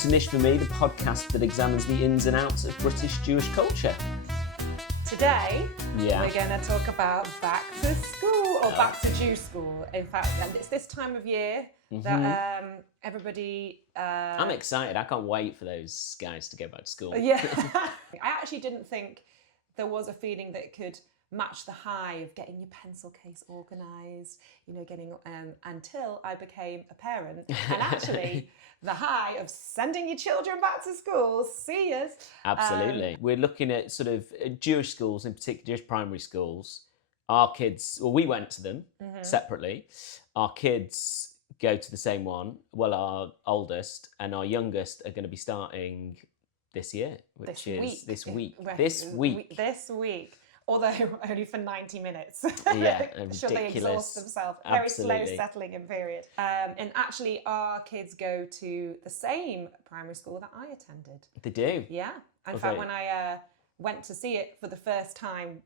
to Nisht for Me, the podcast that examines the ins and outs of British Jewish culture. Today, we're going to talk about back to school, or back to Jew school. In fact, and it's this time of year that everybody... I'm excited. I can't wait for those guys to go back to school. Yeah. I actually didn't think there was a feeling that could match the high of getting your pencil case organised, getting until I became a parent. And actually, the high of sending your children back to school, see us. Absolutely. We're looking at sort of Jewish schools, in particular Jewish primary schools. Our kids, well, we went to them separately. Our kids go to the same one. Well, our oldest and our youngest are going to be starting this year, which is this week. This week. Although only for 90 minutes. Yeah, Should they exhaust themselves? Very slow settling in period. And actually, our kids go to the same primary school that I attended. They do? Yeah. In fact, when I went to see it for the first time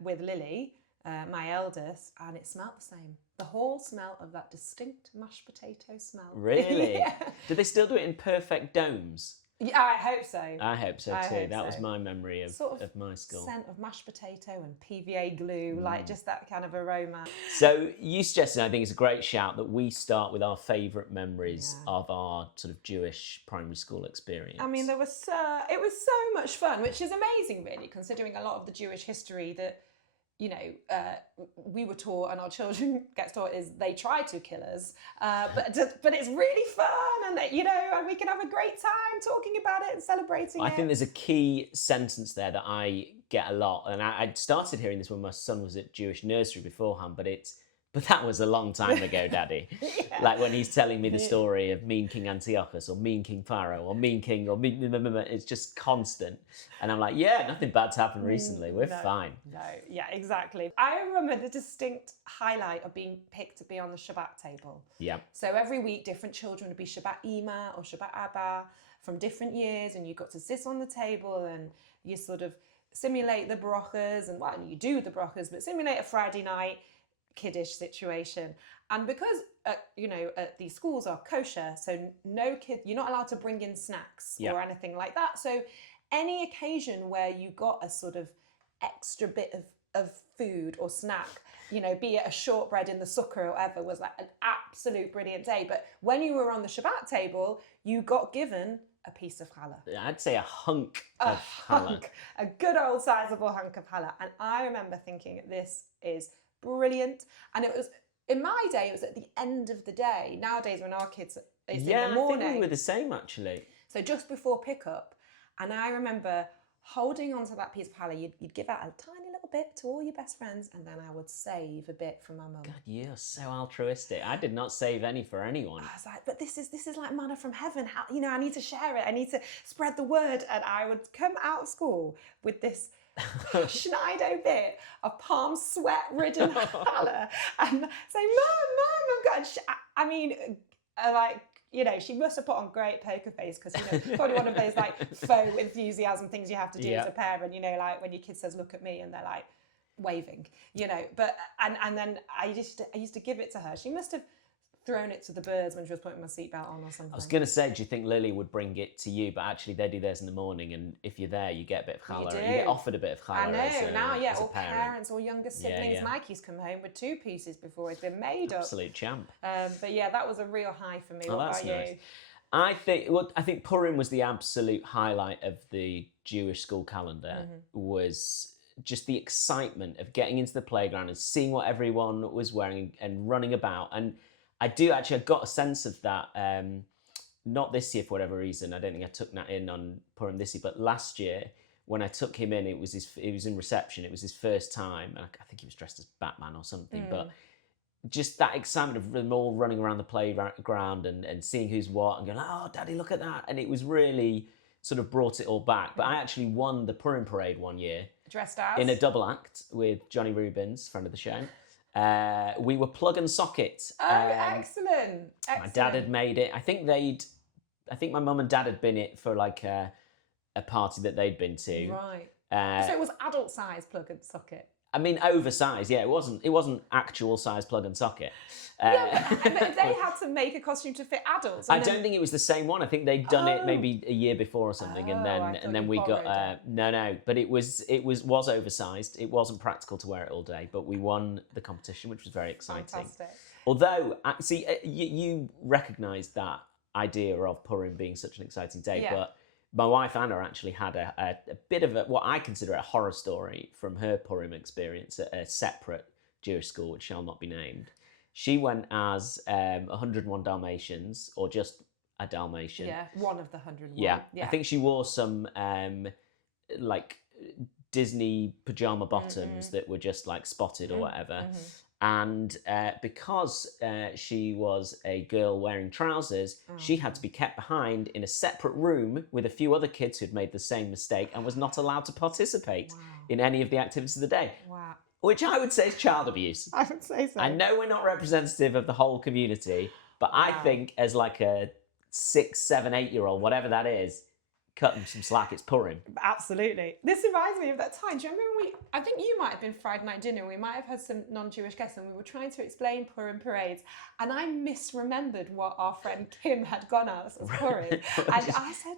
with Lily, my eldest, and it smelled the same. The whole smell of that distinct mashed potato smell. Really? Yeah. Do they still do it in perfect domes? Yeah, I hope so. I hope so too. That was my memory of my school. Scent of mashed potato and PVA glue, like just that kind of aroma. So you suggested, I think it's a great shout, that we start with our favourite memories of our sort of Jewish primary school experience. I mean, it was so much fun, which is amazing, really, considering a lot of the Jewish history that we were taught and our children get taught is they try to kill us, but it's really fun, and and we can have a great time talking about it and celebrating it. I think there's a key sentence there that I get a lot, and I started hearing this when my son was at Jewish nursery beforehand, but that was a long time ago, Daddy. Yeah. Like when he's telling me the story of mean King Antiochus or mean King Pharoah or mean King or mean... It's just constant. And I'm like, yeah, nothing bad's happened recently. We're fine. No, yeah, exactly. I remember the distinct highlight of being picked to be on the Shabbat table. Yeah. So every week, different children would be Shabbat Ima or Shabbat Abba from different years, and you got to sit on the table and you sort of simulate the Brochas, and you do the Brochas, but simulate a Friday night kiddush situation. And because these schools are kosher, so no kid, you're not allowed to bring in snacks or anything like that. So any occasion where you got a sort of extra bit of food or snack, be it a shortbread in the sukkah or whatever, was like an absolute brilliant day. But when you were on the Shabbat table, you got given a piece of challah. I'd say a hunk of challah. A good old sizable hunk of challah. And I remember thinking, this is brilliant. And it was, in my day, it was at the end of the day. Nowadays, when our kids, it's in the morning. I think we were the same, actually. So just before pickup. And I remember holding onto that piece of challah. You'd give out a tiny little bit to all your best friends, and then I would save a bit for my mum. God, you're so altruistic. I did not save any for anyone. I was like, but this is like manna from heaven. How, I need to share it. I need to spread the word. And I would come out of school with this Schneido bit of palm sweat ridden challah and say, Mum, I've got she must have put on great poker face, because probably one of those like faux enthusiasm things you have to do as a parent, like when your kid says, look at me, and they're like waving, but and then I used to give it to her. She must have thrown it to the birds when she was putting my seatbelt on or something. I was going to say, do you think Lily would bring it to you? But actually they do theirs in the morning, and if you're there, you get a bit of challah. You get offered a bit of challah. I know, or parents or younger siblings. Mikey's come home with 2 pieces before it's been made up. Absolute champ. But yeah, that was a real high for me. Oh, what that's about nice. you? I think Purim was the absolute highlight of the Jewish school calendar. Was just the excitement of getting into the playground and seeing what everyone was wearing and running about. And I got a sense of that, not this year for whatever reason. I don't think I took that in on Purim this year, but last year when I took him in, it was in reception. It was his first time, and I think he was dressed as Batman or something. But just that excitement of them all running around the playground and seeing who's what and going, oh, Daddy, look at that. And it was really sort of brought it all back. But I actually won the Purim parade one year. Dressed as? In a double act with Johnny Rubens, friend of the show. We were plug and socket. Oh, excellent. My dad had made it. I think my mum and dad had been it for like a party that they'd been to. Right. So it was adult size plug and socket. I mean, oversized. Yeah, it wasn't actual size plug and socket. But they had to make a costume to fit adults. I don't think it was the same one. I think they'd done it maybe a year before or something, and I then thought we you got borrowed no. But it was oversized. It wasn't practical to wear it all day, but we won the competition, which was very exciting. Fantastic. Although, see, you recognised that idea of Purim being such an exciting day, but my wife Anna actually had a bit of what I consider a horror story from her Purim experience at a separate Jewish school, which shall not be named. She went as 101 Dalmatians, or just a Dalmatian. Yeah, one of the 101. Yeah. I think she wore some like Disney pajama bottoms that were just like spotted or whatever. And because she was a girl wearing trousers, she had to be kept behind in a separate room with a few other kids who'd made the same mistake and was not allowed to participate in any of the activities of the day. Wow. Which I would say is child abuse. I would say so. I know we're not representative of the whole community, but I think as like a 6, 7, 8-year-old, whatever that is, cut them some slack. It's Purim. Absolutely. This reminds me of that time. Do you remember I think you might have been Friday night dinner. We might have had some non-Jewish guests and we were trying to explain Purim parades. And I misremembered what our friend Kim had gone as Purim. And I said,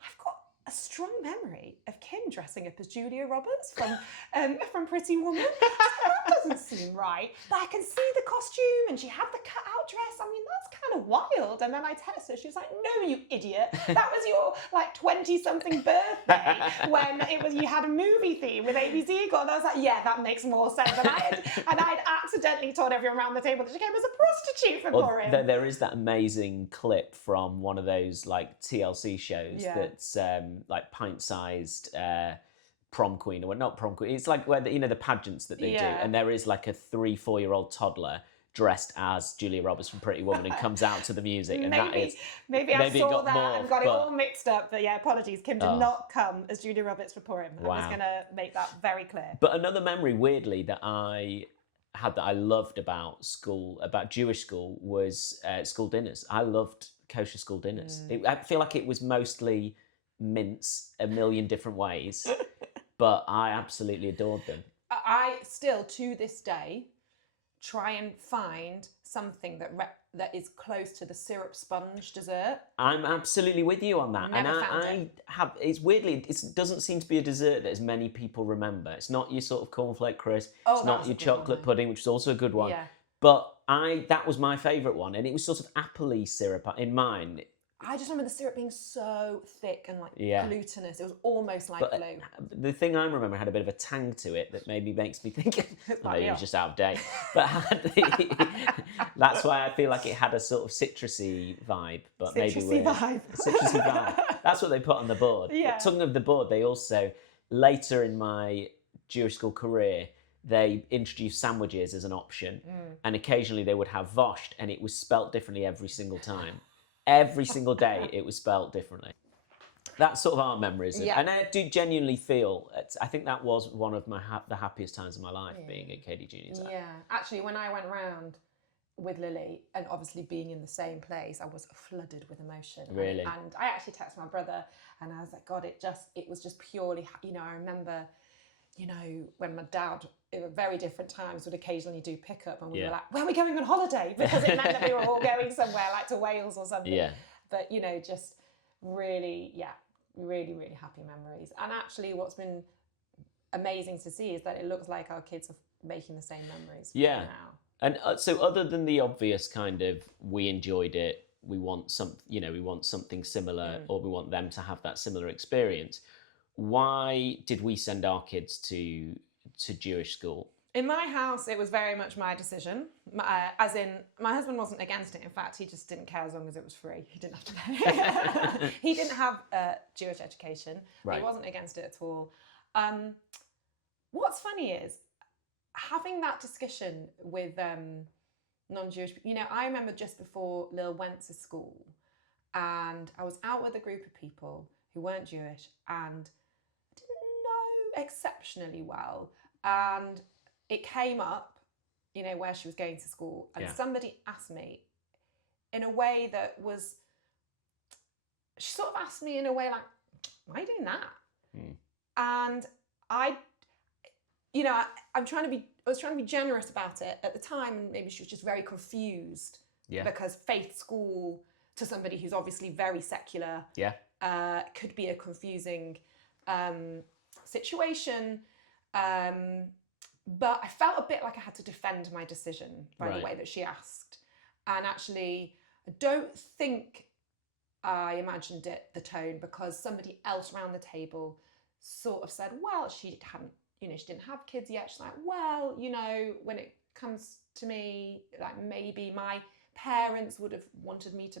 I've got a strong memory of Kim dressing up as Julia Roberts from Pretty Woman. That doesn't seem right. But I can see the costume and she had the cut-out dress. I mean, that's kind of wild. And then I texted her. She was like, "No, you idiot. That was your like 20-something birthday when it was you had a movie theme with ABC Eagle." And I was like, "Yeah, that makes more sense." And I'd accidentally told everyone around the table that she came as a prostitute for Purim. There is that amazing clip from one of those like TLC shows that's like pint-sized prom queen, or not prom queen. It's like where the pageants that they do, and there is like a 3-4-year-old toddler dressed as Julia Roberts from Pretty Woman and comes out to the music. And maybe I saw that and got it all mixed up. But yeah, apologies. Kim did not come as Julia Roberts for Purim. I'm just going to make that very clear. But another memory, weirdly, that I had that I loved about Jewish school was school dinners. I loved kosher school dinners. I feel like it was mostly mince a million different ways, but I absolutely adored them. I still, to this day, try and find something that is close to the syrup sponge dessert. I'm absolutely with you on that. It's weirdly, it doesn't seem to be a dessert that as many people remember. It's not your sort of cornflake crisp. It's not your chocolate pudding, which is also a good one. Yeah. But that was my favourite one, and it was sort of appley syrup in mine. I just remember the syrup being so thick and like glutinous. It was almost like glue. The thing I remember had a bit of a tang to it that maybe makes me think maybe it was just out of date. But that's why I feel like it had a sort of citrusy vibe. But citrusy vibe. That's what they put on the board. Yeah. But talking of the board, they also, later in my Jewish school career, they introduced sandwiches as an option. And occasionally they would have vosht, and it was spelt differently every single time. Every single day it was spelt differently. That's sort of our memories. Yeah. And I do genuinely feel, I think that was one of the happiest times of my life, being at KD Juniors. Yeah, actually when I went round with Lily, and obviously being in the same place, I was flooded with emotion. Really? And I actually texted my brother and I was like, God, it was just purely, I remember, when my dad, at very different times, would occasionally do pickup, and we were like, "Where are we going on holiday?" Because it meant that we were all going somewhere, like to Wales or something. Yeah. But just really, really, really happy memories. And actually, what's been amazing to see is that it looks like our kids are making the same memories. Yeah. Now. And so, other than the obvious kind of, we enjoyed it, we want something similar, or we want them to have that similar experience. Why did we send our kids to Jewish school? In my house, it was very much my decision. As in, my husband wasn't against it. In fact, he just didn't care as long as it was free. He didn't have to pay. He didn't have a Jewish education. Right. He wasn't against it at all. What's funny is, having that discussion with non-Jewish people, I remember just before Lil went to school, and I was out with a group of people who weren't Jewish and didn't know exceptionally well, and it came up, where she was going to school, and somebody asked me in a way that was, she sort of asked me in a way like, why are you doing that? And I I was trying to be generous about it at the time, and maybe she was just very confused because faith school to somebody who's obviously very secular could be a confusing situation. But I felt a bit like I had to defend my decision by the way that she asked. And actually, I don't think I imagined it, the tone, because somebody else around the table sort of said, well, she didn't have kids yet. She's like, well, when it comes to me, like maybe my parents would have wanted me to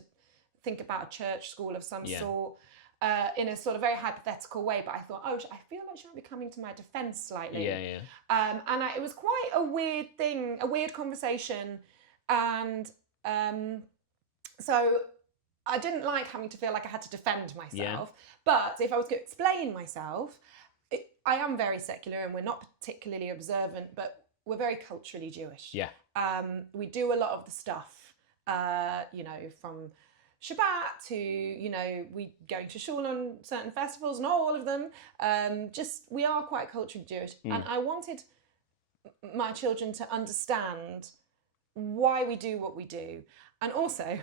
think about a church school of some sort. In a sort of very hypothetical way, but I thought, I feel like she might be coming to my defence slightly. It was quite a weird thing, a weird conversation, and so I didn't like having to feel like I had to defend myself. But if I was going to explain myself, I am very secular, and we're not particularly observant, but we're very culturally Jewish. We do a lot of the stuff, from Shabbat to, we going to shul on certain festivals, not all of them. We are quite culturally Jewish. And I wanted my children to understand why we do what we do. And also,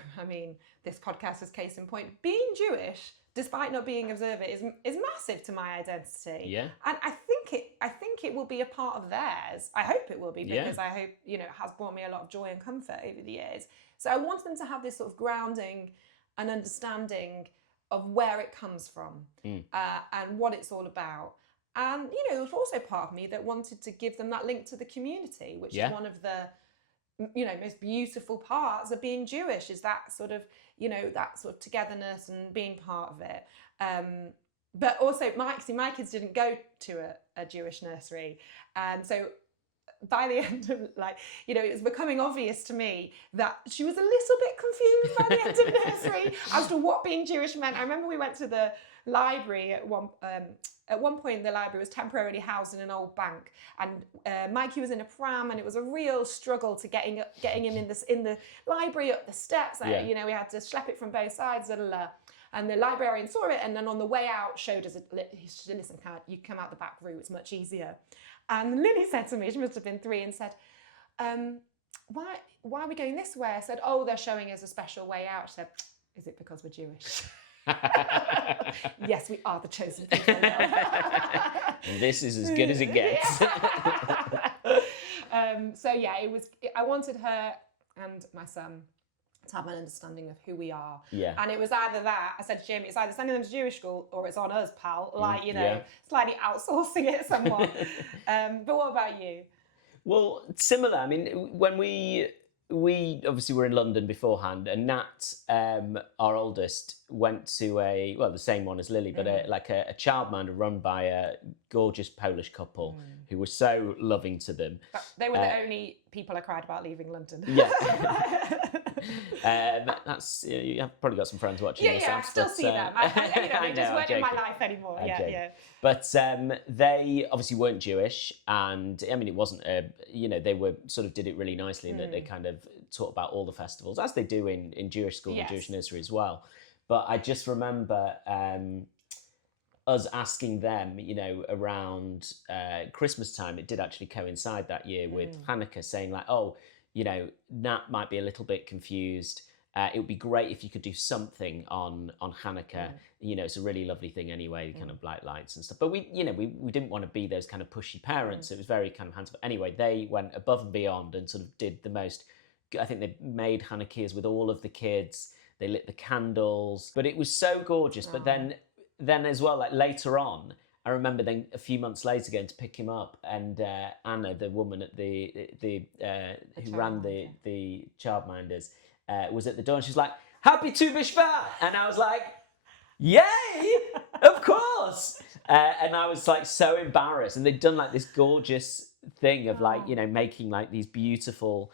this podcast is case in point, being Jewish, despite not being observant, is massive to my identity. And I think it will be a part of theirs. I hope it will be, because I hope, it has brought me a lot of joy and comfort over the years. So I want them to have this sort of grounding and understanding of where it comes from and what it's all about. And, there was also part of me that wanted to give them that link to the community, which is one of the, most beautiful parts of being Jewish, is that sort of, that sort of togetherness and being part of it. But also, my kids didn't go to a Jewish nursery. And so by the end of, it was becoming obvious to me that she was a little bit confused by the end of nursery as to what being Jewish meant. I remember we went to the library at one point. The library was temporarily housed in an old bank, and Mikey was in a pram, and it was a real struggle to getting him in the library up the steps. We had to schlep it from both sides. And the librarian saw it, and then on the way out showed us, listen, you come out the back route, it's much easier. And Lily said to me, she must have been 3, and said, why are we going this way? I said, they're showing us a special way out. She said, is it because we're Jewish? Yes, we are the chosen people. This is as good as it gets. I wanted her and my son to have an understanding of who we are. And it was either that, I said to Jamie, it's either sending them to Jewish school or it's on us, pal. Slightly outsourcing it somewhat. But what about you? Well, similar. When we obviously were in London beforehand, and Nat, our oldest, went to the same one as Lily, but a childminder run by a gorgeous Polish couple who were so loving to them. They were the only people I cried about leaving London. That's you've probably got some friends watching. I still see them. They just weren't in my life anymore. But they obviously weren't Jewish, and it wasn't they were sort of did it really nicely in that they kind of taught about all the festivals, as they do in Jewish school and Jewish nursery as well. But I just remember us asking them, around Christmas time. It did actually coincide that year with Channukah, saying Nat might be a little bit confused. It would be great if you could do something on Channukah. It's a really lovely thing anyway, kind of bright lights and stuff. But we didn't want to be those kind of pushy parents. It was very kind of hands-off. Anyway, they went above and beyond and sort of did the most. I think they made Hanukkahs with all of the kids. They lit the candles, but it was so gorgeous. But then as well, later on, I remember then a few months later going to pick him up, and Anna, the woman at the who ran the childminders, was at the door, and she was like, "Happy Tu B'Shvat," and I was like, "Yay, of course!" And I was so embarrassed, and they'd done this gorgeous thing of making these beautiful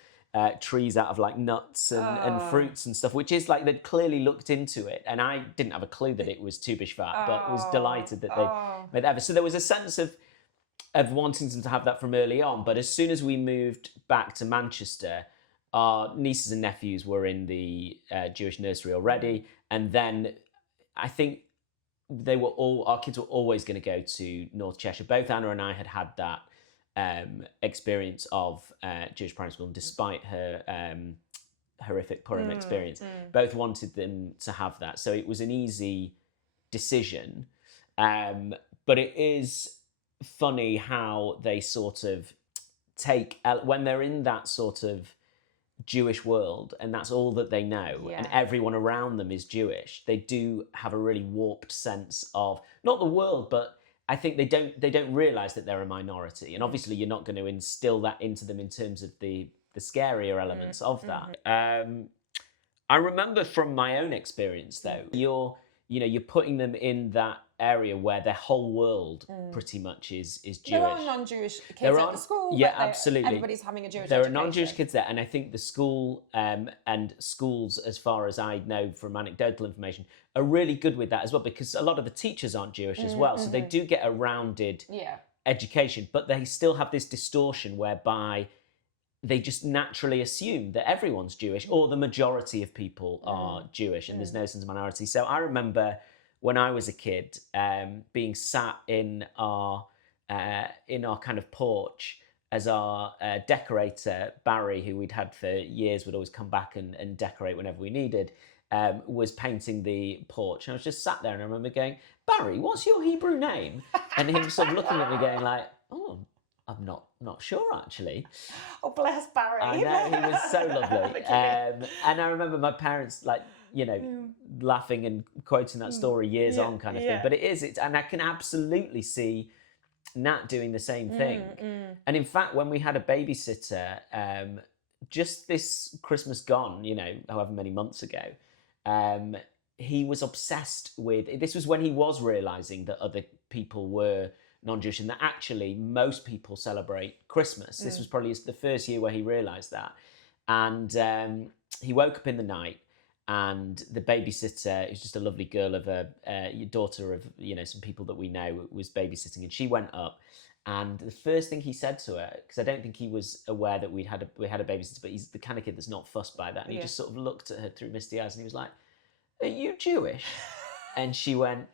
trees out of nuts and fruits and stuff, which is they'd clearly looked into it, and I didn't have a clue that it was Tu B'Shvat, but was delighted that they made that. So there was a sense of wanting them to have that from early on. But as soon as we moved back to Manchester, our nieces and nephews were in the Jewish nursery already, and then I think our kids were always going to go to North Cheshire. Both Anna and I had that experience of Jewish primary school, and despite her horrific Purim experience, both wanted them to have that. So it was an easy decision. But it is funny how they sort of take, when they're in that sort of Jewish world and that's all that they know, and everyone around them is Jewish, they do have a really warped sense of not the world, but I think they don't realize that they're a minority. And obviously you're not going to instill that into them in terms of the scarier elements of that. I remember from my own experience though, you're putting them in that area where their whole world pretty much is Jewish. There are non-Jewish kids at the school. Yeah, but absolutely. Everybody's having a Jewish There education. are non-Jewish kids there, and I think the school and schools, as far as I know from anecdotal information, are really good with that as well, because a lot of the teachers aren't Jewish as well, so they do get a rounded education, but they still have this distortion whereby they just naturally assume that everyone's Jewish, or the majority of people are Jewish, and there's no sense of minority. So I remember when I was a kid, being sat in our kind of porch as our decorator, Barry, who we'd had for years, would always come back and decorate whenever we needed, was painting the porch. And I was just sat there, and I remember going, "Barry, what's your Hebrew name?" And him sort of looking at me going like, "Oh, I'm not sure actually." Oh, bless Barry. I know, he was so lovely. And I remember my parents laughing and quoting that story years on kind of thing. But and I can absolutely see Nat doing the same thing. And in fact, when we had a babysitter, just this Christmas gone, however many months ago, he was obsessed with, this was when he was realizing that other people were non-Jewish and that actually most people celebrate Christmas. This was probably the first year where he realized that. And he woke up in the night, and the babysitter, who's just a lovely girl of a daughter of some people that we know, was babysitting, and she went up, and the first thing he said to her, because I don't think he was aware that we had a babysitter, but he's the kind of kid that's not fussed by that, and he just sort of looked at her through misty eyes, and he was like, "Are you Jewish?" And she went,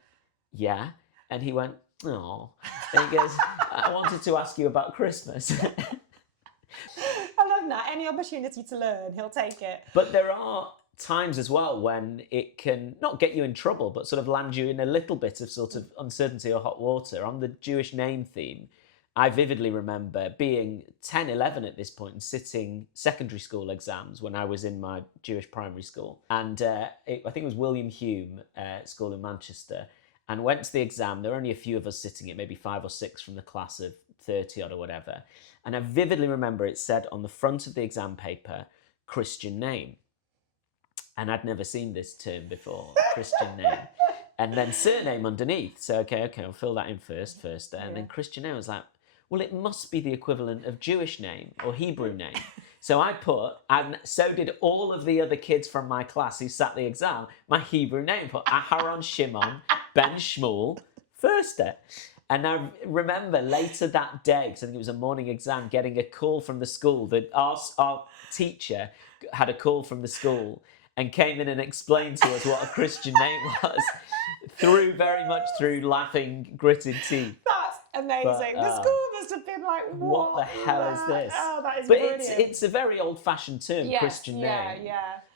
"Yeah," and he went, "Oh," and he goes, "I wanted to ask you about Christmas." I love that. Any opportunity to learn, he'll take it. But there are times as well when it can not get you in trouble, but sort of land you in a little bit of sort of uncertainty or hot water. On the Jewish name theme, I vividly remember being 10, 11 at this point and sitting secondary school exams when I was in my Jewish primary school. And I think it was William Hume School in Manchester, and went to the exam. There were only a few of us sitting it, maybe 5 or 6 from the class of 30 odd or whatever. And I vividly remember it said on the front of the exam paper, Christian name. And I'd never seen this term before, Christian name. And then surname underneath. So, okay, I'll fill that in first. And then Christian name, I was like, well, it must be the equivalent of Jewish name or Hebrew name. So I put, and so did all of the other kids from my class who sat the exam, my Hebrew name, put Aharon Shimon Ben Shmuel Förster. And I remember later that day, because I think it was a morning exam, getting a call from the school that our teacher had a call from the school and came in and explained to us what a Christian name was, very much through laughing, gritted teeth. That's amazing. The school must have been like, what the hell is this? Oh, that is brilliant. But it's a very old-fashioned term, Christian name.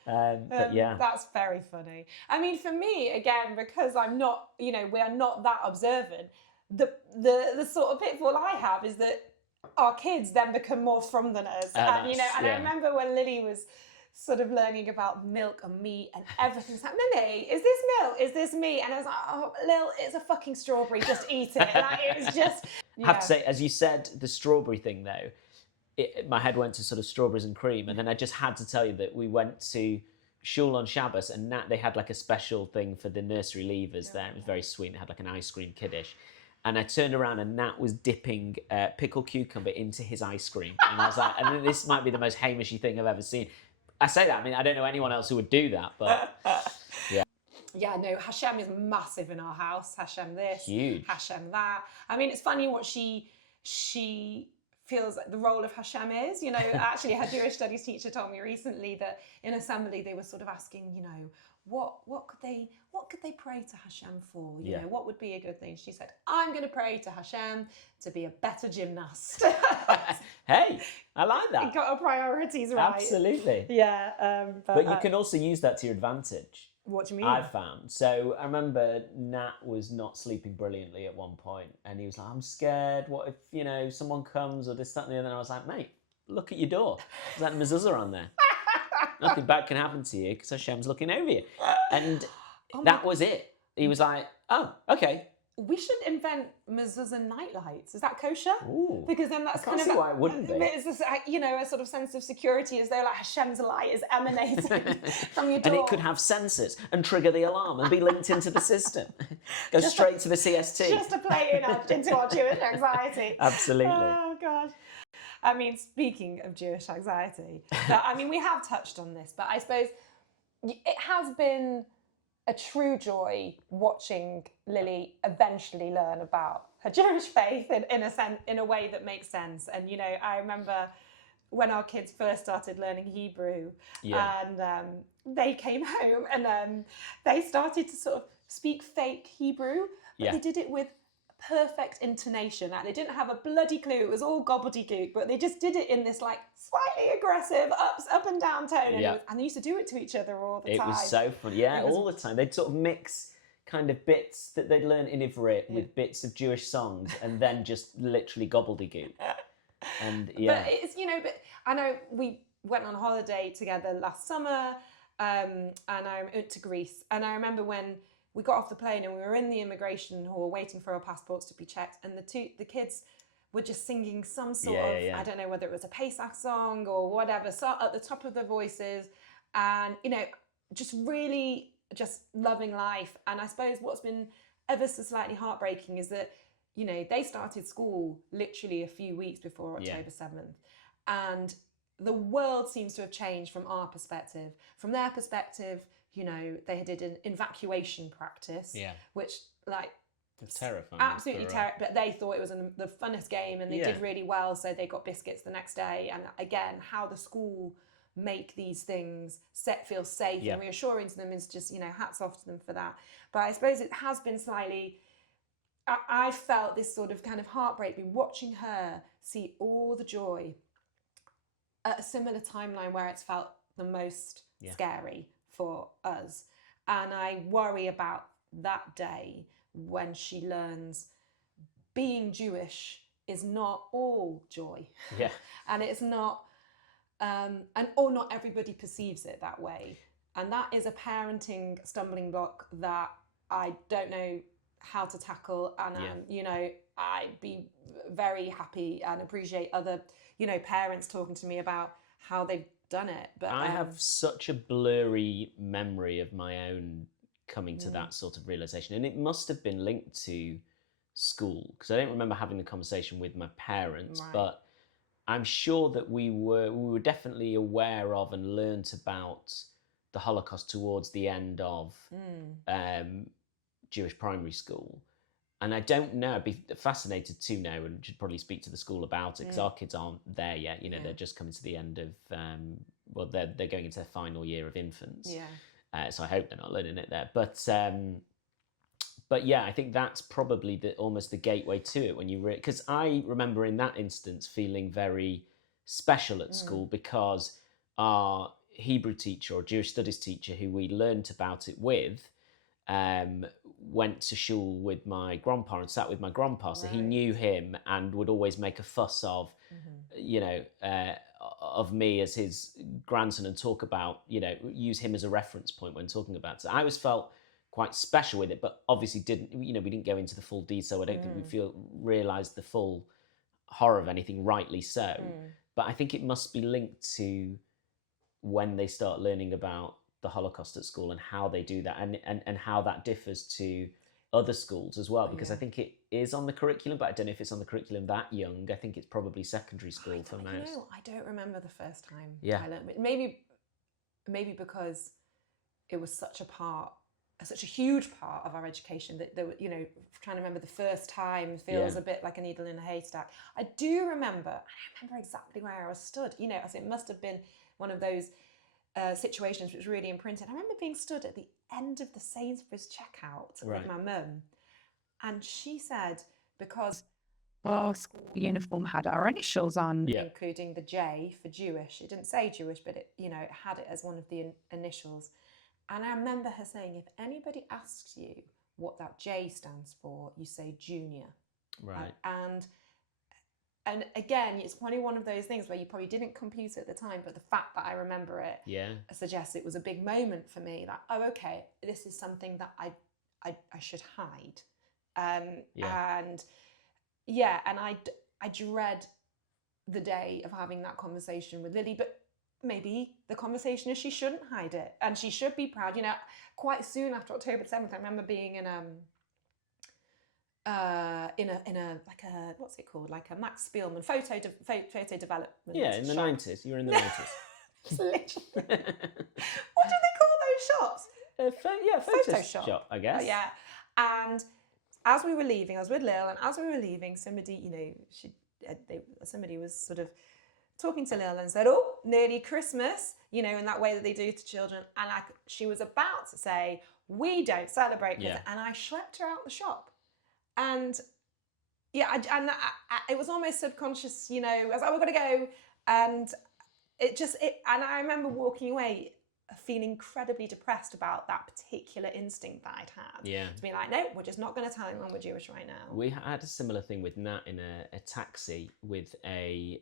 But that's very funny. I mean, for me, again, because I'm not, we're not that observant, the sort of pitfall I have is that our kids then become more from than us. I remember when Lily was sort of learning about milk and meat and everything. It's like, "Mummy, is this milk? Is this meat?" And I was like, "Oh, Lil, it's a fucking strawberry. Just eat it." Like, it was just. I have to say, as you said, the strawberry thing though, my head went to sort of strawberries and cream, and then I just had to tell you that we went to shul on Shabbos, and they had like a special thing for the nursery leavers there. It was very sweet. It had like an ice cream kiddush. And I turned around and Nat was dipping pickled cucumber into his ice cream. And I was like, and this might be the most Hamishy thing I've ever seen. I say that, I mean, I don't know anyone else who would do that, but yeah. Yeah, no, Hashem is massive in our house. Hashem this, huge. Hashem that. I mean, it's funny what she feels like the role of Hashem is. Actually, her Jewish studies teacher told me recently that in assembly they were sort of asking, what could they pray to Hashem for? You Yeah. know, what would be a good thing? She said, I'm going to pray to Hashem to be a better gymnast. Hey, I like You that. got our priorities right. Absolutely. Yeah. But you can also use that to your advantage. What do you mean? I've found. So I remember Nat was not sleeping brilliantly at one point, and he was like, I'm scared. What if, you know, someone comes or this, that, and the other? And I was like, mate, look at your door. There's that mezuzah on there. Nothing bad can happen to you because Hashem's looking over you. And that was it. He was like, oh, okay. We should invent mezuzah night lights. Is that kosher? Ooh. Because then that's I can't kind see of why it wouldn't be. It's this, you know, a sort of sense of security, as though like Hashem's light is emanating from your door. And it could have sensors and trigger the alarm and be linked into the system. Go straight to the CST. Just to play into our Jewish anxiety. Absolutely. Oh gosh. I mean, speaking of Jewish anxiety, I mean, we have touched on this, but I suppose it has been a true joy watching Lily eventually learn about her Jewish faith in a way that makes sense. And, you know, I remember when our kids first started learning Hebrew, and they came home and they started to sort of speak fake Hebrew, but they did it with perfect intonation. Like, they didn't have a bloody clue. It was all gobbledygook, but they just did it in this like slightly aggressive up and down tone. And they used to do it to each other all the time. It was so fun. Yeah, all the time. They'd sort of mix kind of bits that they'd learn in Ivrit with bits of Jewish songs, and then just literally gobbledygook. And But it's, you know, but I know we went on holiday together last summer, and I went to Greece, and I remember when we got off the plane and we were in the immigration hall waiting for our passports to be checked, and the kids were just singing some sort of, I don't know whether it was a Pesach song or whatever, so at the top of their voices, and, you know, just really just loving life. And I suppose what's been ever so slightly heartbreaking is that, you know, they started school literally a few weeks before October 7th. And the world seems to have changed from our perspective. From their perspective, you know, they did an evacuation practice, which, like, terrifying. Absolutely terrifying. But they thought it was the funnest game, and they did really well, so they got biscuits the next day. And again, how the school make these things feel safe and reassuring to them is just, you know, hats off to them for that. But I suppose it has been slightly, I felt this sort of kind of heartbreak watching her see all the joy at a similar timeline where it's felt the most scary for us. And I worry about that day when she learns being Jewish is not all joy. And it's not, or not everybody perceives it that way. And that is a parenting stumbling block that I don't know how to tackle. And, you know, I'd be very happy and appreciate other, you know, parents talking to me about how they've done it. But I have such a blurry memory of my own coming to that sort of realization, and it must have been linked to school, because I don't remember having the conversation with my parents, but I'm sure that we were definitely aware of and learnt about the Holocaust towards the end of Jewish primary school. And I don't know, I'd be fascinated to know, and should probably speak to the school about it, because our kids aren't there yet. You know, they're just coming to the end of, they're going into their final year of infants. So I hope they're not learning it there. But yeah, I think that's probably almost the gateway to it, when you because I remember in that instance feeling very special at school, because our Hebrew teacher or Jewish studies teacher who we learnt about it with went to shul with my grandpa and sat with my grandpa, so he knew him and would always make a fuss of, you know, of me as his grandson, and talk about, you know, use him as a reference point when talking about it. So I always felt quite special with it, but obviously we didn't go into the full detail. I don't think we realised the full horror of anything, rightly so. But I think it must be linked to when they start learning about the Holocaust at school and how they do that, and how that differs to other schools as well, because I think it is on the curriculum, but I don't know if it's on the curriculum that young. I think it's probably secondary school for most. I don't remember the first time I learned it. Maybe because it was such a huge part of our education that there were, you know, trying to remember the first time feels a bit like a needle in a haystack. I remember exactly where I was stood, you know, as it must have been one of those situations which really imprinted. I remember being stood at the end of the Sainsbury's checkout with my mum, and she said, because our school uniform had our initials on, including the J for Jewish. It didn't say Jewish, but it had it as one of the initials. And I remember her saying, if anybody asks you what that J stands for, you say junior. Right. And again, it's probably one of those things where you probably didn't compute it at the time, but the fact that I remember it suggests it was a big moment for me. Like, oh, okay, this is something that I should hide. And I dread the day of having that conversation with Lily, but maybe the conversation is she shouldn't hide it and she should be proud. You know, quite soon after October 7th, I remember being in a like a, what's it called, like a Max Spielman photo development. Yeah, in the shop. 90s. You were in the 90s. Literally. What do they call those shops? Photoshop, I guess. Yeah. And as we were leaving, I was with Lil, and as we were leaving, somebody, somebody was sort of talking to Lil and said, "Oh, nearly Christmas," in that way that they do to children. And she was about to say, "We don't celebrate Christmas," and I schlepped her out the shop. And it was almost subconscious, I was like, "We're gonna go," and and I remember walking away feeling incredibly depressed about that particular instinct that I'd had. Yeah. To be like, no, we're just not going to tell anyone we're Jewish right now. We had a similar thing with Nat in a taxi with the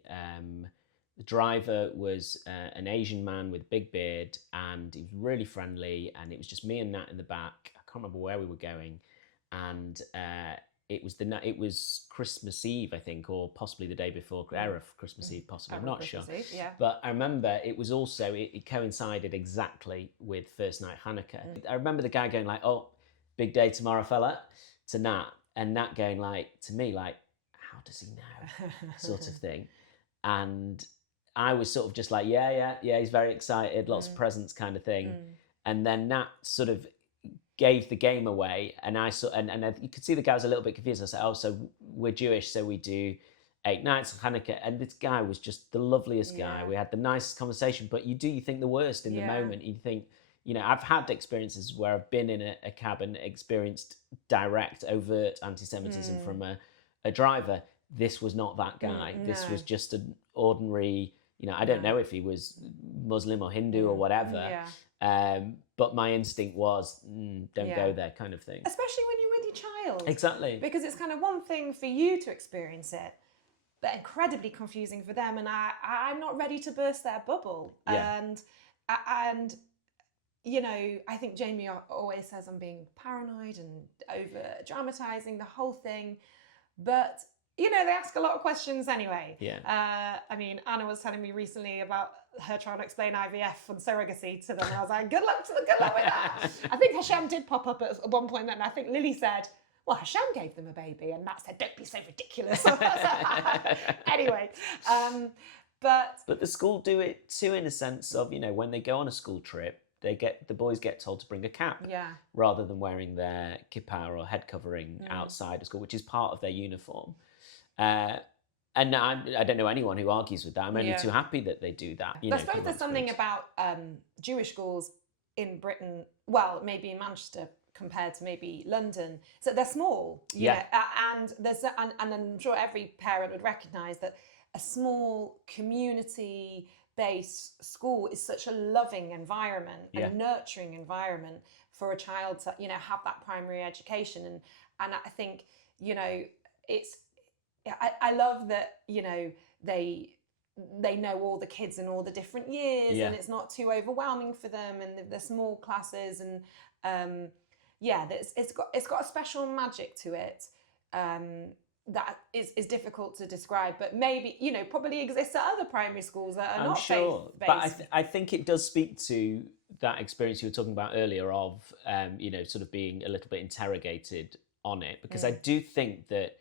driver was an Asian man with a big beard, and he was really friendly, and it was just me and Nat in the back. I can't remember where we were going, and it was Christmas Eve, I think, or possibly the day before, Erev Christmas Eve, possibly. I'm not sure. Eve, yeah. But I remember it was also, it coincided exactly with first night Channukah. I remember the guy going like, "Oh, big day tomorrow, fella," to Nat, and Nat going like, to me, like, "How does he know?" sort of thing. And I was sort of just like, yeah, he's very excited, lots of presents kind of thing. And then Nat sort of gave the game away, and you could see the guy was a little bit confused. I said, "Oh, so we're Jewish, so we do 8 nights of Hanukkah," and this guy was just the loveliest guy. We had the nicest conversation, but you think the worst in the moment. You think, I've had experiences where I've been in a cabin, experienced direct, overt anti-Semitism from a driver. This was not that guy. This was just an ordinary, I don't know if he was Muslim or Hindu or whatever. But my instinct was, don't go there, kind of thing. Especially when you're with your child. Exactly. Because it's kind of one thing for you to experience it, but incredibly confusing for them. And I'm not ready to burst their bubble. Yeah. And I think Jamie always says I'm being paranoid and over dramatizing the whole thing. But, they ask a lot of questions anyway. Yeah. Anna was telling me recently about her trying to explain IVF and surrogacy to them. I was like, good luck with that. I think Hashem did pop up at one point, and I think Lily said, "Well, Hashem gave them a baby," and Matt said, "Don't be so ridiculous." Anyway, but the school do it too, in a sense of, when they go on a school trip, the boys get told to bring a cap, rather than wearing their kippah or head covering outside of school, which is part of their uniform. And I don't know anyone who argues with that. I'm only too happy that they do that. I suppose there's something about Jewish schools in Britain, well, maybe in Manchester compared to maybe London, so they're small. And I'm sure every parent would recognise that a small community-based school is such a loving environment and a nurturing environment for a child to, have that primary education. And I think, it's. I love that, they know all the kids in all the different years, and it's not too overwhelming for them, and they're small classes, and it's got a special magic to it that is difficult to describe, but maybe probably exists at other primary schools that are not faith-based. But I think it does speak to that experience you were talking about earlier of sort of being a little bit interrogated on it, because I do think that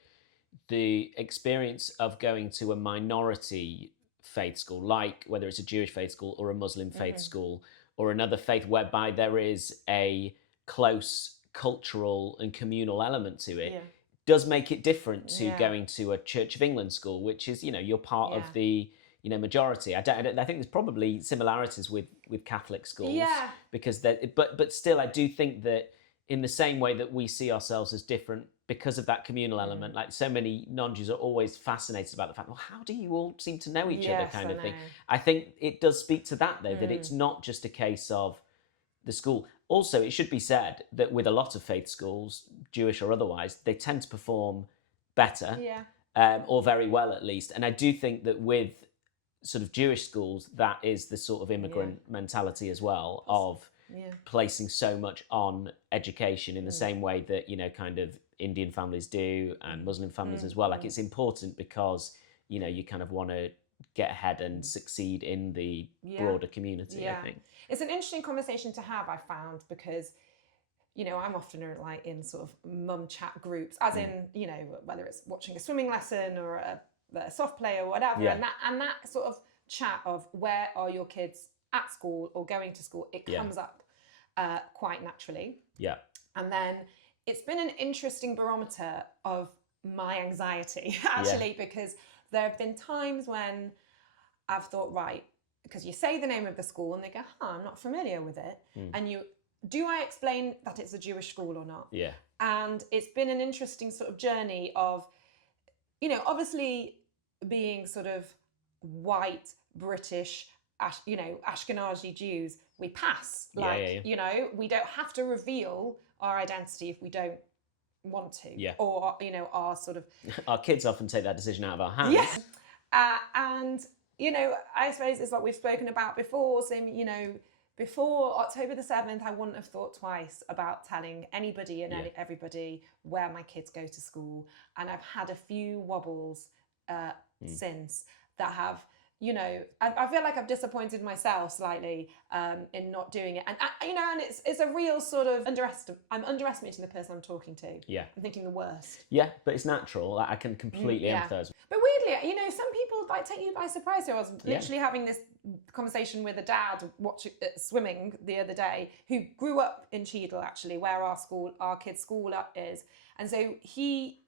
the experience of going to a minority faith school, like whether it's a Jewish faith school or a Muslim faith school or another faith whereby there is a close cultural and communal element to it, does make it different to going to a Church of England school, which is, you're part of the, majority. I think there's probably similarities with Catholic schools. Yeah. Because but still, I do think that in the same way that we see ourselves as different because of that communal element, like so many non-Jews are always fascinated about the fact, well, how do you all seem to know each other kind of thing? I think it does speak to that, though, that it's not just a case of the school. Also, it should be said that with a lot of faith schools, Jewish or otherwise, they tend to perform better, or very well at least. And I do think that with sort of Jewish schools, that is the sort of immigrant mentality as well, of placing so much on education in the same way that, kind of Indian families do and Muslim families as well. Like it's important because, you kind of want to get ahead and succeed in the broader community, I think. It's an interesting conversation to have, I found, because, I'm often like in sort of mum chat groups, as in, whether it's watching a swimming lesson or a soft play or whatever, and that sort of chat of where are your kids at school or going to school, it comes up quite naturally. Yeah. And then it's been an interesting barometer of my anxiety, actually, because there have been times when I've thought, right, because you say the name of the school and they go, I'm not familiar with it. And do I explain that it's a Jewish school or not? Yeah. And it's been an interesting sort of journey of, obviously being sort of white, British, Ashkenazi Jews, we pass. We don't have to reveal our identity if we don't want to. Yeah. Or, our sort of... Our kids often take that decision out of our hands. Yes. And, I suppose it's what we've spoken about before. So, before October the 7th, I wouldn't have thought twice about telling anybody and everybody where my kids go to school. And I've had a few wobbles since that have, I feel like I've disappointed myself slightly in not doing it. And, and it's a real sort of I'm underestimating the person I'm talking to. Yeah. I'm thinking the worst. Yeah, but it's natural. Like, I can completely empathise. But weirdly, some people take you by surprise. So I was literally having this conversation with a dad watching swimming the other day who grew up in Cheadle, actually, where our kids' school is. And so he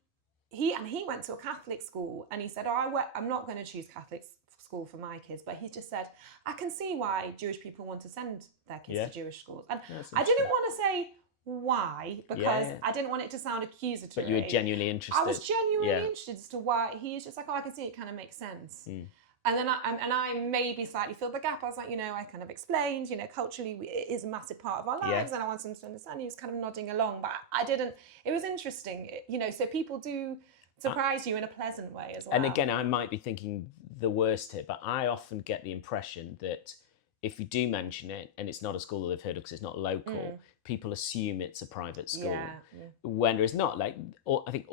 went to a Catholic school, and he said, I'm not going to choose Catholic school for my kids, but he just said, I can see why Jewish people want to send their kids to Jewish schools. And I didn't want to say why, because I didn't want it to sound accusatory. But you were genuinely interested. I was genuinely interested as to why. He's just like, I can see it kind of makes sense. And then I maybe slightly filled the gap. I was like, I kind of explained, culturally it is a massive part of our lives, and I want them to understand. He was kind of nodding along, but I didn't. It was interesting, so people do surprise you in a pleasant way as well. And again, I might be thinking the worst here, but I often get the impression that if you do mention it and it's not a school that they've heard of because it's not local, people assume it's a private school. When there is not. Like, I think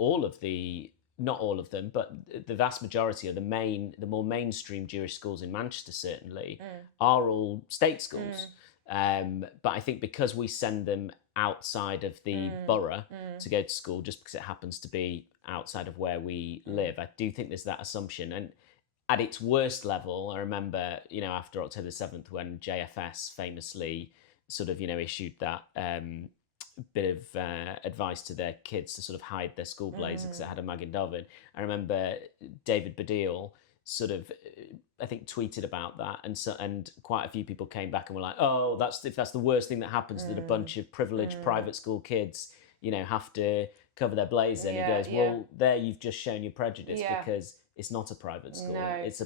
not all of them, but the vast majority of the more mainstream Jewish schools in Manchester certainly are all state schools. But I think because we send them outside of the borough to go to school, just because it happens to be outside of where we live, I do think there's that assumption. And at its worst level, I remember, after October 7th, when JFS famously sort of, issued that bit of advice to their kids to sort of hide their school blazer because it had a Magen David. I remember David Baddiel sort of, I think, tweeted about that, and quite a few people came back and were like, "Oh, if that's the worst thing that happens, that a bunch of privileged private school kids, have to cover their blazer." And he goes, "Well, there you've just shown your prejudice because it's not a private school. No. It's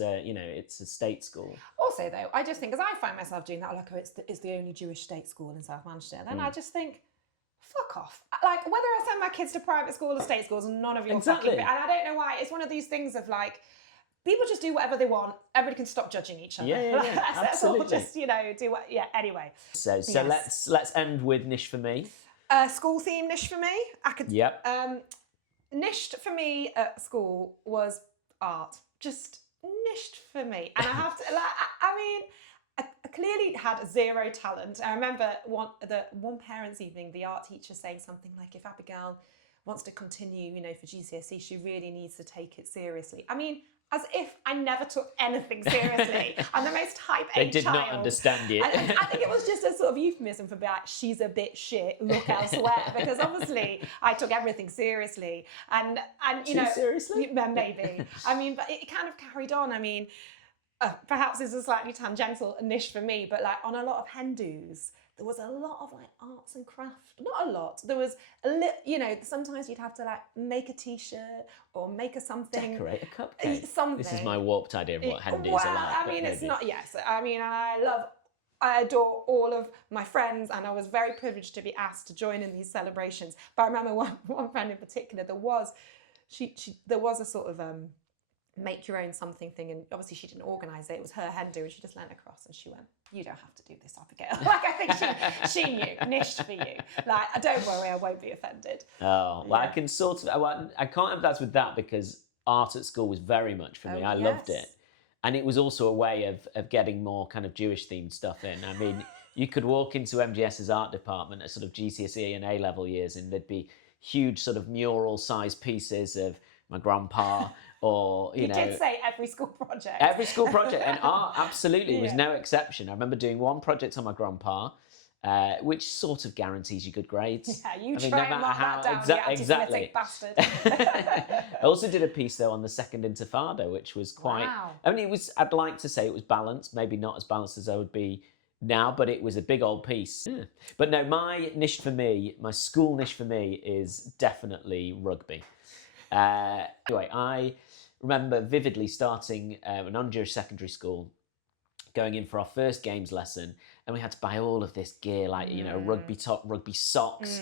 a state school." Also, though, I just think, because I find myself doing that, like, it's the only Jewish state school in South Manchester, and then I just think, fuck off. Like, whether I send my kids to private school or state schools, none of your fucking... And I don't know why. It's one of these things of, like, people just do whatever they want. Everybody can stop judging each other. Yeah, absolutely. Just, do what... Yeah, anyway. So let's end with Nisht for me. School theme Nisht for me. Yep. Nisht for me at school was art. Just Nisht for me. And I have to, I clearly had zero talent. I remember one parents' evening, the art teacher saying something like, if Abigail wants to continue, for GCSE, she really needs to take it seriously. As if I never took anything seriously. I'm the most type A child. They did not understand you. And I think it was just a sort of euphemism for being like, she's a bit shit, look elsewhere. Because obviously I took everything seriously. And Too seriously? Maybe. But it kind of carried on. perhaps this is slightly tangential niche for me, but like on a lot of hen do's, there was a lot of like arts and craft. Not a lot. There was a little, you know, sometimes you'd have to like make a t-shirt or make a something. Decorate a cupcake. Something. This is my warped idea of what hen do's are like. I mean, it's not, yes. I mean, I adore all of my friends, and I was very privileged to be asked to join in these celebrations. But I remember one friend in particular, there was a sort of make your own something thing, and obviously she didn't organise it. It was her hen do, and she just leant across and she went, "You don't have to do this, Abigail." Like, I think she knew, Nisht for you. Like, don't worry, I won't be offended. Oh, well, I can sort of, I can't empathise with that because art at school was very much for me. I loved it. And it was also a way of getting more kind of Jewish themed stuff in. I mean, you could walk into MGS's art department at sort of GCSE and A-level years, and there'd be huge sort of mural-sized pieces of my grandpa, or, you know... You did say every school project. Every school project, and art absolutely was no exception. I remember doing one project on my grandpa, which sort of guarantees you good grades. Yeah, you try and mark that down, you anti-Semitic bastard. I also did a piece, though, on the Second Intifada, which was quite... Wow. I mean, I'd like to say it was balanced, maybe not as balanced as I would be now, but it was a big old piece. Yeah. But no, my niche for me, my school niche for me is definitely rugby. Anyway, I remember vividly starting a non-Jewish secondary school, going in for our first games lesson, and we had to buy all of this gear, like, you know, rugby top, rugby socks,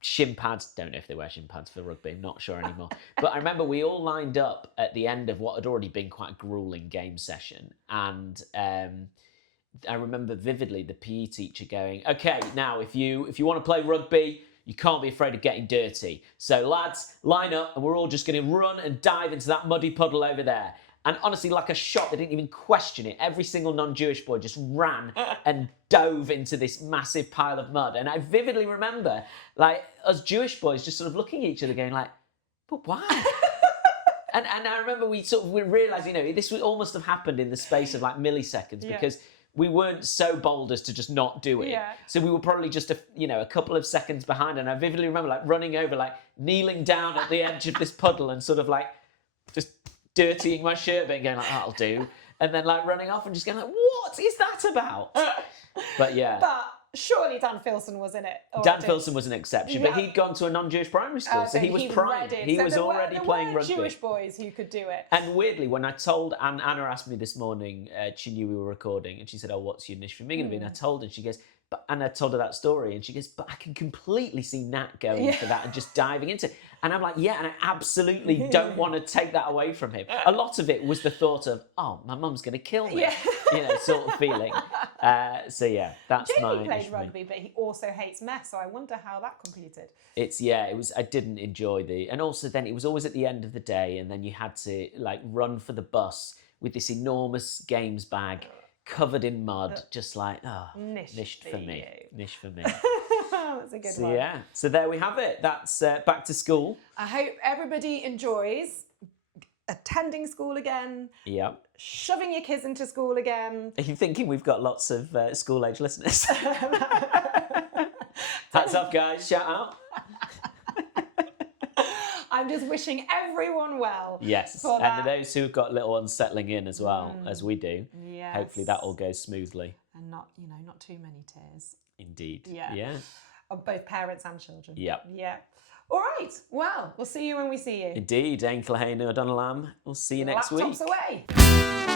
shin pads. Don't know if they wear shin pads for rugby, I'm not sure anymore. But I remember we all lined up at the end of what had already been quite a grueling game session, and I remember vividly the PE teacher going, "Okay, now if you want to play rugby, you can't be afraid of getting dirty. So lads, line up, and we're all just going to run and dive into that muddy puddle over there." And honestly, like a shot, they didn't even question it. Every single non-Jewish boy just ran and dove into this massive pile of mud. And I vividly remember, like, us Jewish boys just sort of looking at each other going like, "But why?" and I remember we realised, you know, this would almost have happened in the space of like milliseconds because we weren't so bold as to just not do it. Yeah. So we were probably just a couple of seconds behind. And I vividly remember like running over, like kneeling down at the edge of this puddle and sort of like just dirtying my shirt, but going like, "That'll do," and then like running off and just going like, "What is that about?" But yeah. But surely Dan Filson was in it. Dan Filson was an exception, but he'd gone to a non-Jewish primary school, so he was primed. He was already playing rugby. Jewish boys who could do it. And weirdly, when I told Anna asked me this morning, she knew we were recording, and she said, "Oh, what's your niche for me going to be?" And I told her, and she goes, and I told her that story, and she goes, "But I can completely see Nat going for that and just diving into it." And I'm like, "Yeah," and I absolutely don't want to take that away from him. A lot of it was the thought of, "Oh, my mum's going to kill me," you know, sort of feeling. So yeah, that's Jamie played rugby, but he also hates mess, so I wonder how that competed. It was. I didn't enjoy and also then it was always at the end of the day, and then you had to like run for the bus with this enormous games bag covered in mud, just like, Nisht for me. Nisht for me. That's a good one. Yeah, so there we have it. That's back to school. I hope everybody enjoys attending school again. Yep. Shoving your kids into school again. Are you thinking we've got lots of school-age listeners? Hats off, guys. Shout out. I'm just wishing everyone well. Yes, and those who've got little ones settling in as well, as we do. Yes. Hopefully that all goes smoothly. And not too many tears. Indeed. Yeah. Of both parents and children. Yep. Yeah. All right. Well, we'll see you when we see you. Indeed. Ein Clahainu Adon Olam. We'll see you next week. Laptops away.